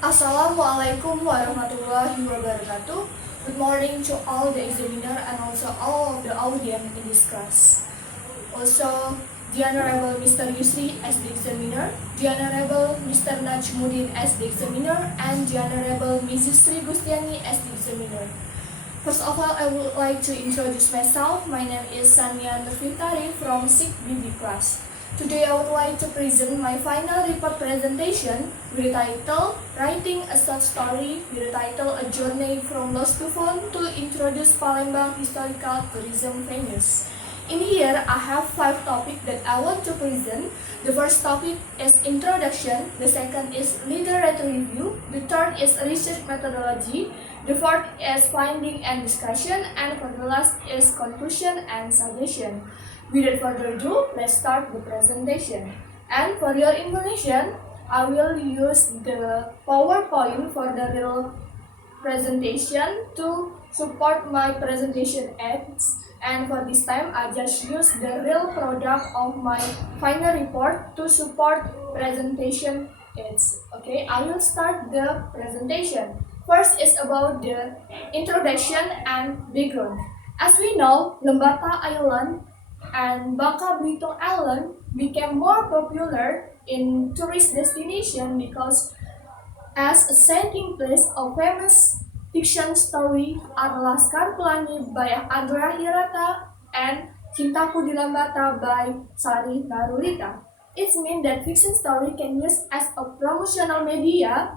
Assalamualaikum warahmatullahi wabarakatuh. Good morning to all the examiner and also all of the audience in this class. Also, the Honorable Mr. Yusri as the examiner, the Honorable Mr. Najmuddin as the examiner, and the Honorable Mrs. Sri Gustiani as the examiner. First of all, I would like to introduce myself. My name is Sania Nurfintari from 6BB class. Today I would like to present my final report presentation with the title Writing a Short Story with the title A Journey from Lost to Found to Introduce Palembang Historical Tourism Venues. In here, I have 5 topics that I want to present. The first topic is introduction, the second is literature review, the third is research methodology, the fourth is finding and discussion, and for the last is conclusion and suggestion. Without further ado, let's start the presentation. And for your information, I will use the PowerPoint for the real presentation to support my presentation aids. And for this time, I just use the real product of my final report to support presentation aids. Okay, I will start the presentation. First is about the introduction and background. As we know, Lembata Island and Bangka Belitung Island became more popular in tourist destination because as a setting place of famous fiction story are Laskar Pelangi by Andrea Hirata and Cintaku di Lambata by Sari Narulita. It means that fiction story can use as a promotional media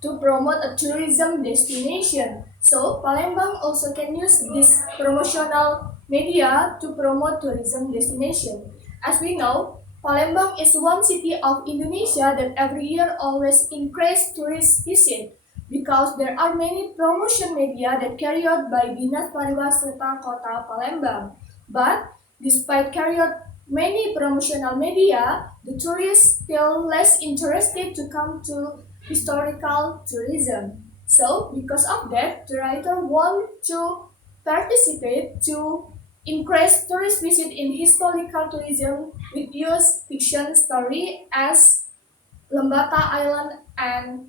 to promote a tourism destination. So, Palembang also can use this promotional media to promote tourism destination. As we know, Palembang is one city of Indonesia that every year always increase tourist visit because there are many promotion media that carry out by Dinas Pariwisata Kota Palembang. But despite carry out many promotional media, the tourists feel less interested to come to historical tourism. So, because of that, the writer want to participate to increase tourist visit in historical tourism with use fiction story as Lembata Island and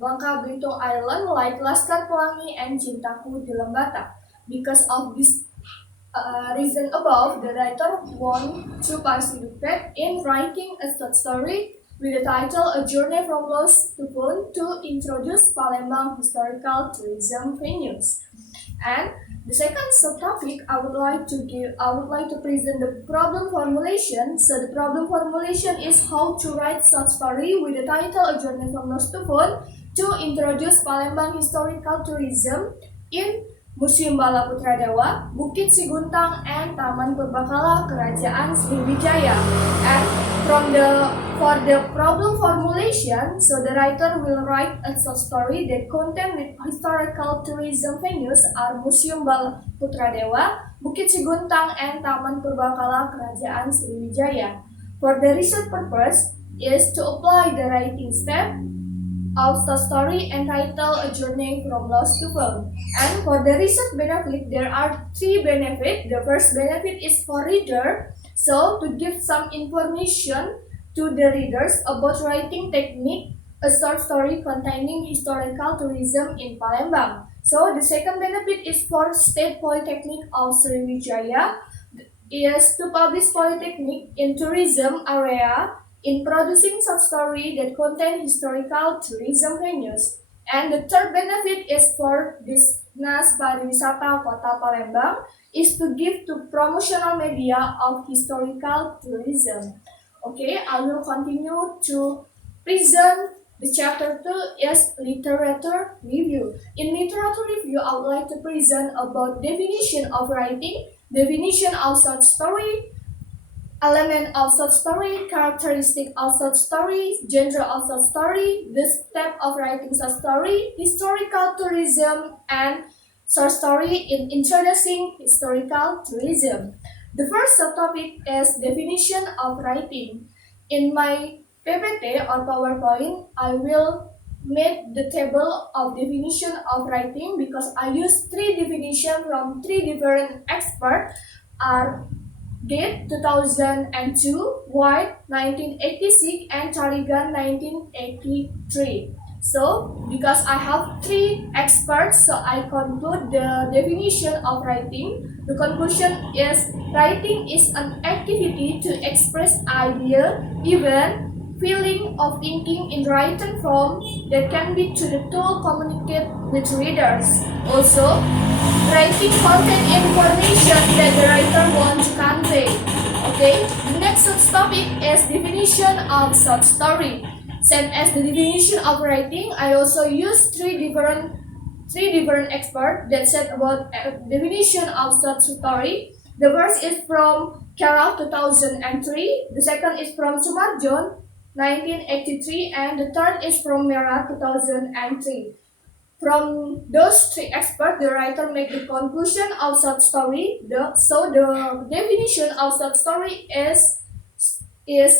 Bangka Belitung Island like Laskar Pelangi and Cintaku di Lembata. Because of this reason above, the writer want to participate in writing a short story with the title A Journey from Lost to Found to introduce Palembang historical tourism venues. And the second subtopic I would like to present the problem formulation. So the problem formulation is how to write short story with the title A Journey from Lost to Found to introduce Palembang historical tourism in Museum Bala Putra Dewa, Bukit Siguntang, and Taman Purbakala Kerajaan Sriwijaya. And for the problem formulation, so the writer will write a short story that contain with historical tourism venues are Museum Bala Putra Dewa, Bukit Siguntang, and Taman Purbakala Kerajaan Sriwijaya. For the research purpose is to apply the writing step of the story entitled A Journey from Lost to Found. And for the research benefit, there are 3 benefits. The first benefit is for reader, so to give some information to the readers about writing technique, a short story containing historical tourism in Palembang. So the second benefit is for State Polytechnic of Sriwijaya, is to publish polytechnic in tourism area in producing short story that contain historical tourism venues. And the third benefit is for Dinas Pariwisata Kota Palembang is to give to promotional media of historical tourism. Okay, I will continue to present the chapter 2 is literature review. In literature review, I would like to present about definition of writing, definition of short story, element of short story, characteristic of short story, genre of short story, the step of writing short story, historical tourism, and short story in introducing historical tourism. The first subtopic is definition of writing. In my PPT or PowerPoint, I will make the table of definition of writing because I use 3 definitions from 3 different experts are Gate 2002, White 1986, and Taligan 1983. So, because I have three experts, so I conclude the definition of writing. The conclusion is writing is an activity to express idea, even feeling of thinking in written form that can be to the tool communicate with readers. Also, writing contain information that the writer wants to convey. Okay, the next subtopic is definition of short story. Same as the definition of writing, I also use three different experts that said about definition of short story. The first is from Carroll 2003, the second is from Sumarjon 1983, and the third is from Mera 2003. From those three experts, the writer make the conclusion of short story. The definition of short story is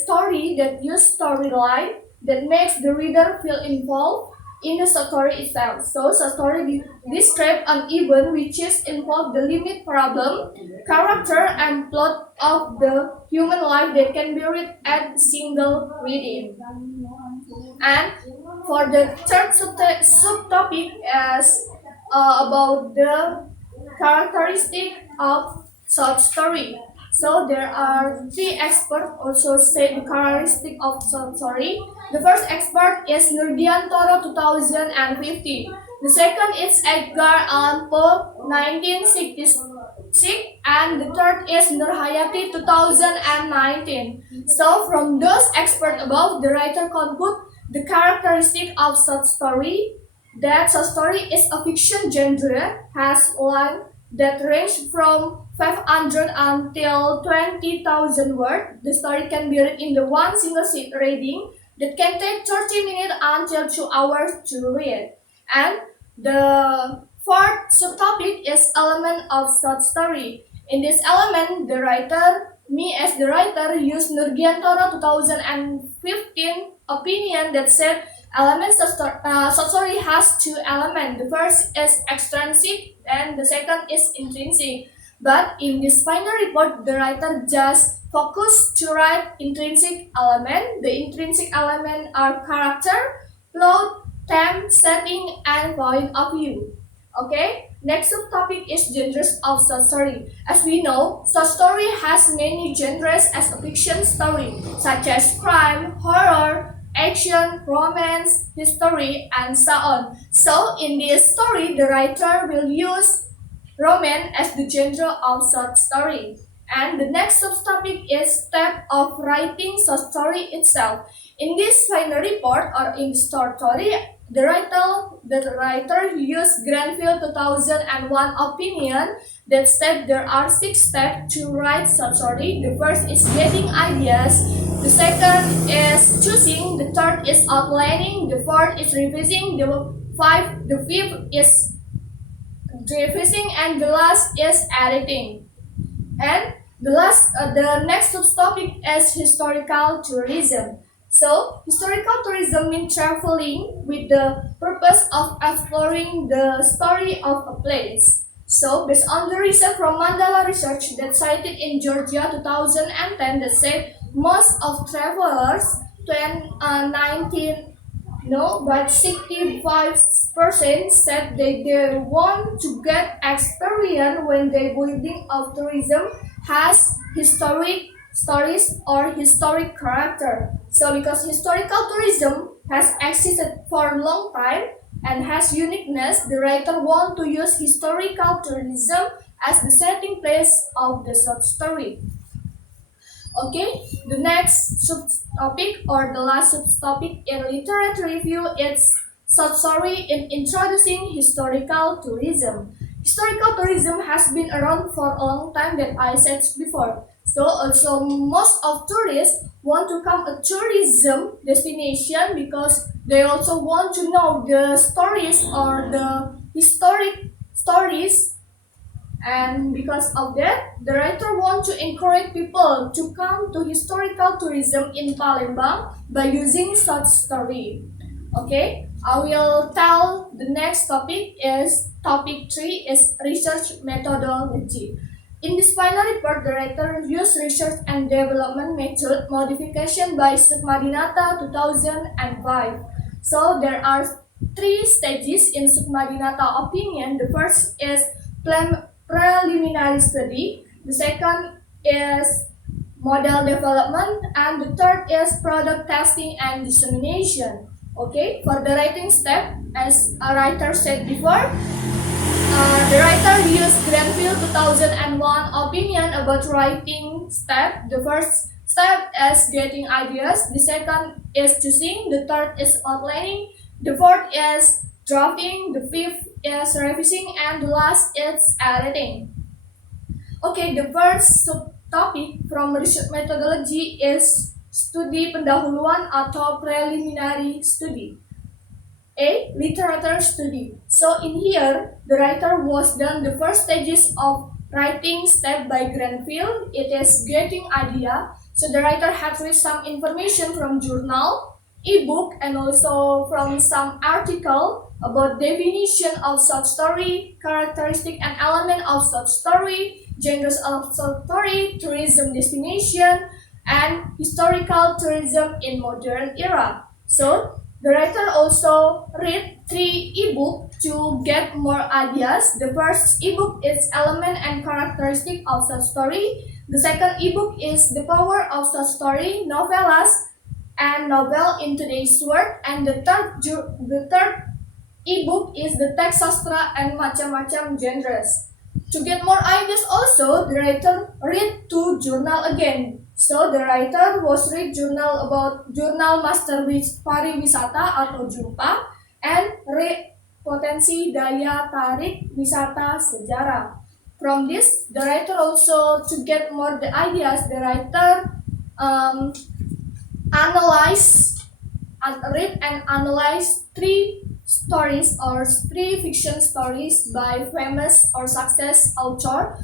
story that use storyline that makes the reader feel involved in the story itself. So, the story describe an event which is involve the limit problem, character, and plot of the human life that can be read at single reading. And for the third subtopic is about the characteristic of short story. So there are three experts also say the characteristic of short story. The first expert is Nurdiantoro 2050. The second is Edgar Allan Poe 1966, and the third is Nurhayati 2019. So from those experts above, the writer conclude the characteristic of short story that short story is a fiction genre has line that range from 500 until 20,000 words. The story can be read in the one single sheet reading that can take 30 minutes until 2 hours to read. And the fourth subtopic is element of short story. In this element, me as the writer, use Nurgiantoro 2015 opinion that said elements of short story has two elements. The first is extrinsic and the second is intrinsic. But in this final report, the writer just focused to write intrinsic element. The intrinsic element are character, plot, theme, setting, and point of view. Okay, next subtopic is genres of short story. As we know, short story has many genres as a fiction story, such as crime, horror, action, romance, history, and so on. So in this story, the writer will use romance as the genre of short story. And the next subtopic is step of writing short story itself. In this final report or in short story, the writer used Granville 2001 opinion that said there are 6 steps to write short story. The first is getting ideas, the second is choosing, the third is outlining, the fourth is revising, the fifth is revising, and the last is editing. And the next subtopic is historical tourism. So, historical tourism means traveling with the purpose of exploring the story of a place. So, based on the research from Mandala Research that cited in Georgia 2010 that said most of travelers 19 no, but 65% said they want to get experience when the building of tourism has historic stories or historic character. So because historical tourism has existed for a long time and has uniqueness, the writer want to use historical tourism as the setting place of the short story. Okay, the next subtopic or the last subtopic in literature review is short story in introducing historical tourism. Historical tourism has been around for a long time that I said before. So also most of tourists want to come a tourism destination because they also want to know the stories or the historic stories, and because of that, the writer wants to encourage people to come to historical tourism in Palembang by using short story. Okay, I will tell the next topic is topic 3 is research methodology. In this final report, the writer used research and development method modification by Sukmadinata 2005. So there are three stages in Sukmadinata opinion. The first is preliminary study, the second is model development, and the third is product testing and dissemination. Okay, for the writing step, as a writer said before, the writer used Grenfell 2001 opinion about writing step. The first step is getting ideas, the second is choosing, the third is outlining, the fourth is drafting, the fifth is revising, and the last is editing. Okay, the first subtopic from research methodology is studi pendahuluan atau preliminary study. A. Literature study. So in here, the writer was done the first stages of writing step by Grenfell. It is getting idea. So the writer had read some information from journal, ebook, and also from some article about definition of short story, characteristic and element of short story, genres of short story, tourism destination, and historical tourism in modern era. So the writer also read 3 ebooks to get more ideas. The first ebook is Element and Characteristic of Short Story. The second ebook is The Power of Short Story, Novellas, and Novel in Today's World. And the third ebook is The Text Sastra and Macam-Macam Genres. To get more ideas also, the writer read 2 journal again. So the writer was read journal about Jurnal Master Pariwisata atau Jumpa, and read Potensi Daya Tarik Wisata Sejarah. From this, the writer also, to get more the ideas, the writer read and analyze 3 stories or 3 fiction stories by famous or success author.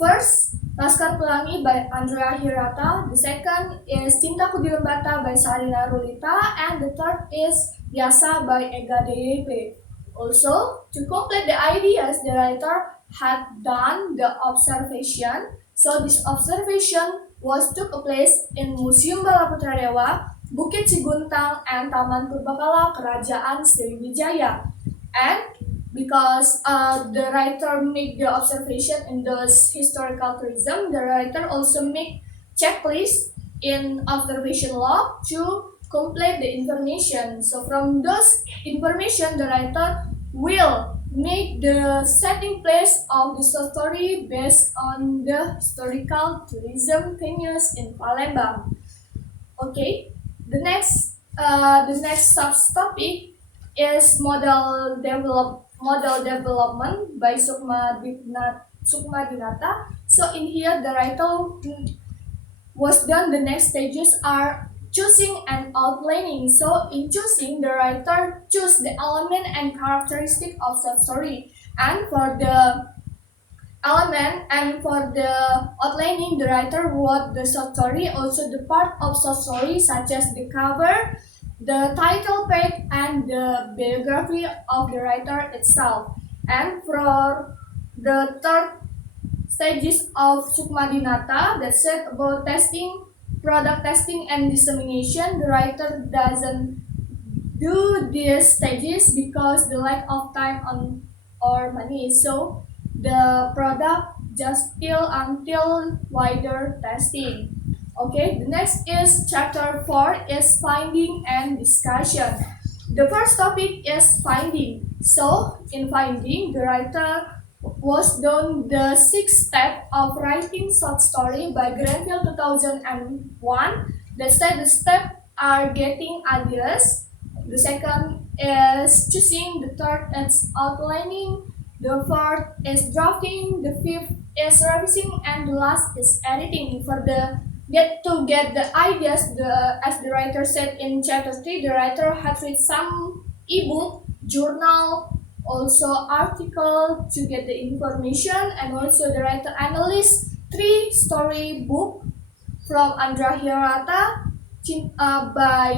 First, Laskar Pelangi by Andrea Hirata. The second is Cintaku di Lembata by Sarina Rulita, and the third is Biasa by Ega DYP. Also, to complete the ideas, the writer had done the observation. So this observation took place in Museum Balaputra Dewa, Bukit Ciguntang, and Taman Purbakala Kerajaan Sriwijaya. And because the writer make the observation in those historical tourism, the writer also make checklist in observation log to complete the information. So from those information, the writer will make the setting place of the story based on the historical tourism venues in Palembang. Okay, the next subtopic is model development by Sukmadinata. So in here, the writer was done. The next stages are choosing and outlining. So in choosing, the writer choose the element and characteristic of short story. And for the element and for the outlining, the writer wrote the short story, also the part of short story such as the cover, the title page, and the biography of the writer itself. And for the third stages of Sukmadinata, that said about testing, product testing, and dissemination, the writer doesn't do these stages because the lack of time or money. So the product just until wider testing. Okay, the next is chapter 4 is finding and discussion. The first topic is finding. So in finding, the writer was done the 6th step of writing short story by Grenfell 2001. That said, the steps are getting ideas. The second is choosing. The third is outlining. The fourth is drafting. The fifth is revising, and the last is editing. For the get the ideas, as the writer said in chapter 3, the writer had read some ebook, journal, also article to get the information, and also the writer analyzed 3 story book from Andrea Hirata by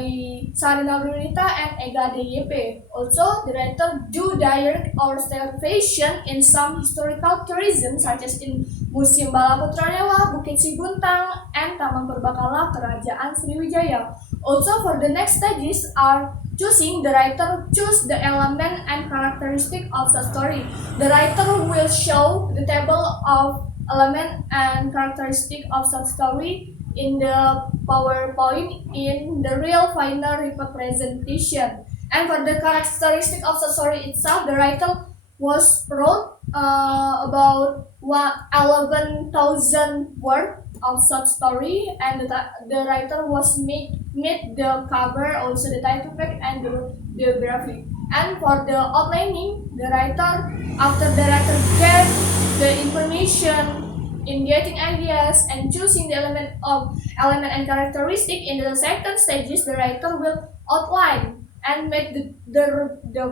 Sarina Brunita and Ega DYP. Also, the writer do direct observation in some historical tourism such as in Museum Balaputra Dewa, Bukit Ciguntang, and Taman Purbakala Kerajaan Sriwijaya. Also, for the next stages are choosing. The writer choose the element and characteristic of the story. The writer will show the table of element and characteristic of the story in the PowerPoint in the real final report presentation. And for the characteristic of the story itself, the writer was wrote about 11,000 words of short story, and the writer was made the cover, also the title page and the graphic. And for the outlining, the writer, after the writer get the information in getting ideas and choosing the element and characteristic in the second stages, the writer will outline and make the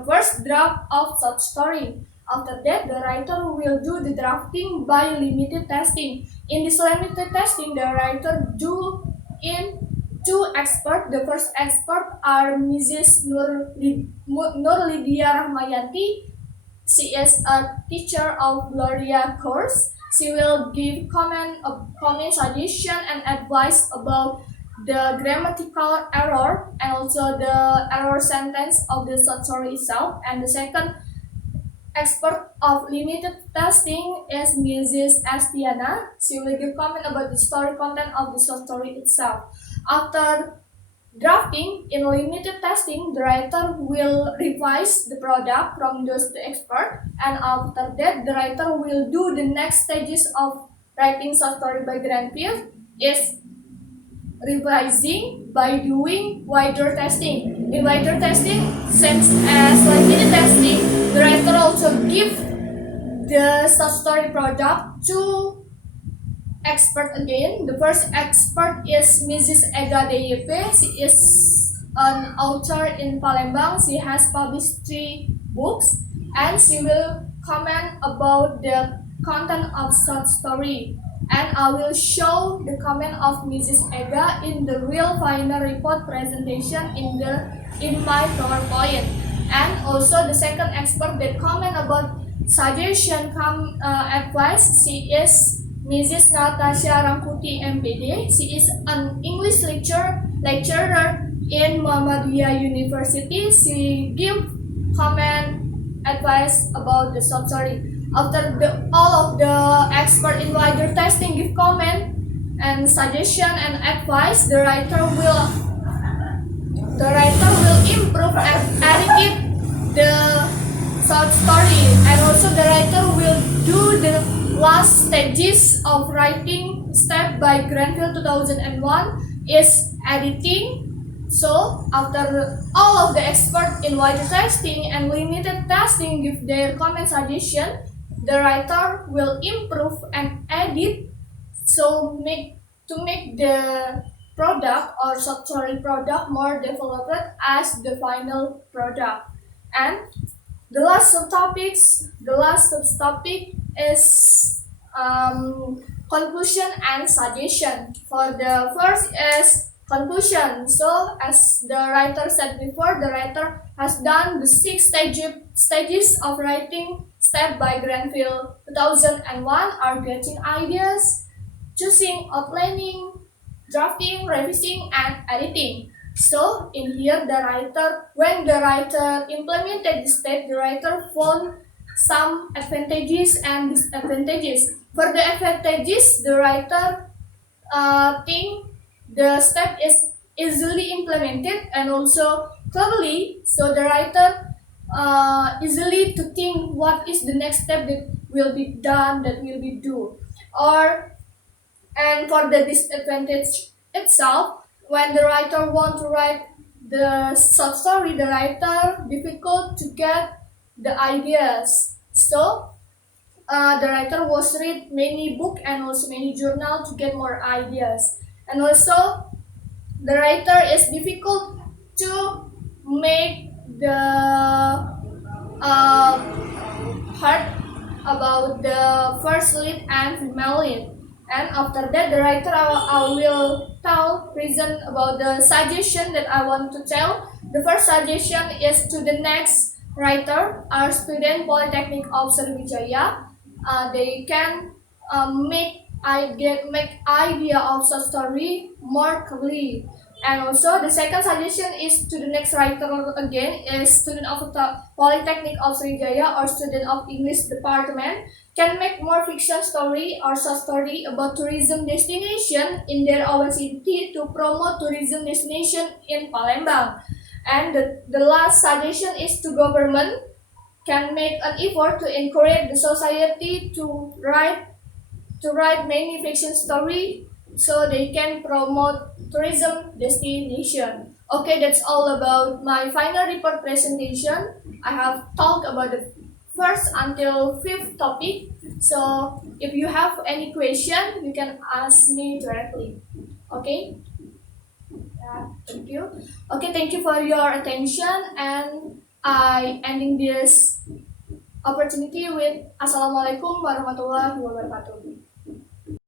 first draft of short story. After that, the writer will do the drafting by limited testing. In this limited testing, the writer do in two experts. The first expert are Mrs. Nurlidia Rahmayanti. She is a teacher of Gloria course. She will give comment, suggestion, and advice about the grammatical error and also the error sentence of the short story itself. And the second expert of limited testing is Mrs. Astiana. She will give comment about the story content of the short story itself. After drafting in limited testing, the writer will revise the product from those expert, and after that, the writer will do the next stages of writing short story by Granville is revising by doing wider testing. In wider testing, same as limited testing, the writer also give the short story product to expert again. The first expert is Mrs. Ega DYP. She is an author in Palembang. She has published 3 books, and she will comment about the content of short story. And I will show the comment of Mrs. Ega in the real final report presentation in my PowerPoint. And also the second expert that comment about suggestion advice, she is Mrs. Natasha Rangkuti MPD. She is an English lecturer in Muhammadiyah University. She give comment advice about the short story. After all of the expert in wider testing give comment and suggestion and advice, the writer will improve and edit the short story, and also the writer will do the last stages of writing step by Granville 2001 is editing. So after all of the expert in wider testing and limited testing give their comment suggestion, the writer will improve and edit to make the product or short story product more developed as the final product. And the last subtopic is conclusion and suggestion. For the first is conclusion. So as the writer said before, the writer has done the 6 stages of writing step by Granville 2001 are getting ideas, choosing, outlining, drafting, revising, and editing. So in here, when the writer implemented this step, the writer found some advantages and disadvantages. For the advantages, the writer think the step is easily implemented and also cleverly. So the writer easily to think what is the next step that will be done, that will be do. And for the disadvantage itself, when the writer want to write the short story, the writer difficult to get the ideas. So the writer was read many book and also many journal to get more ideas. And also the writer is difficult to make the part about the first lead and female lead. And after that, the writer I will present about the suggestion that I want to tell. The first suggestion is to the next writer, our student Polytechnic of Sriwijaya. They can make idea of the story more clearly. And also the second suggestion is to the next writer again is student of the Polytechnic of Sriwijaya or student of English department can make more fiction story or short story about tourism destination in their own city to promote tourism destination in Palembang. And the last suggestion is to government can make an effort to encourage the society to write many fiction story so they can promote tourism destination. Okay, that's all about my final report presentation. I have talked about the first until fifth topic. So if you have any question, you can ask me directly. Okay? Yeah, thank you. Okay, thank you for your attention and I ending this opportunity with Assalamualaikum warahmatullahi wabarakatuh.